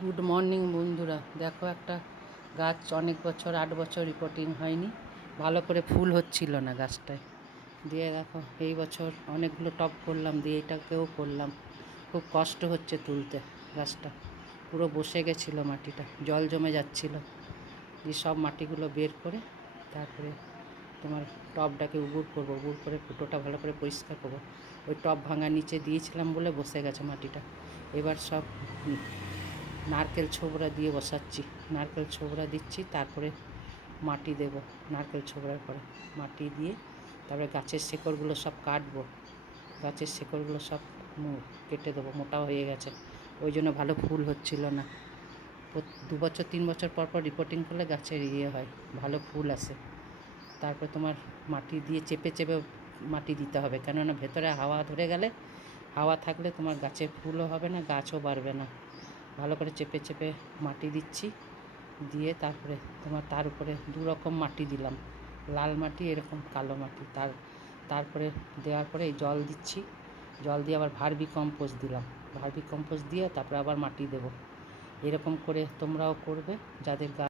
Good morning বন্ধুরা, দেখো একটা গাছ অনেক বছর 8 বছর রিপোর্টিং হয়নি, ভালো করে ফুল হচ্ছিল না গাছটায়। দিয়ে দেখো এই বছর অনেকগুলো টব করলাম, দিয়ে এটাকেও করলাম। খুব কষ্ট হচ্ছে তুলতে, গাছটা পুরো বসে গেছিলো, মাটিটা জল জমে যাচ্ছিল। দিয়ে সব মাটিগুলো বের করে তারপরে তোমার টবটাকে উবুড় করবো, উবুড় করে ফুটোটা ভালো করে পরিষ্কার করবো। ওই টব ভাঙা নিচে দিয়েছিলাম বলে বসে গেছে মাটিটা। এবার সব নারকেল ছোবড়া দিয়ে বসাচ্ছি, নারকেল ছোবড়া দিচ্ছি, তারপরে মাটি দেব। নারকেল ছোবড়ার পরে মাটি দিয়ে তারপরে গাছের শেকড়গুলো সব কাটবো, গাছের শেকড়গুলো সব কেটে দেবো, মোটা হয়ে গেছে, ওই জন্য ভালো ফুল হচ্ছিল না। 2 বছর 3 বছর পর পর রিপোর্টিং করলে গাছের হয়, ভালো ফুল আসে। তারপর তোমার মাটি দিয়ে চেপে চেপে মাটি দিতে হবে, কেননা ভেতরে হাওয়া ধরে গেলে, হাওয়া থাকলে তোমার গাছে ফুলও হবে না, গাছও বাড়বে না। ভালো করে চেপে চেপে মাটি দিচ্ছি, দিয়ে তারপরে তোমার তার উপরে 2 রকম মাটি দিলাম, লাল মাটি এরকম কালো মাটি। তারপরে দেওয়ার পরে এই জল দিচ্ছি, জল দিয়ে আবার ভার্মি কম্পোস্ট দিলাম, ভার্মি কম্পোস্ট দিয়ে তারপরে আবার মাটি দেব। এরকম করে তোমরাও করবে, যাদের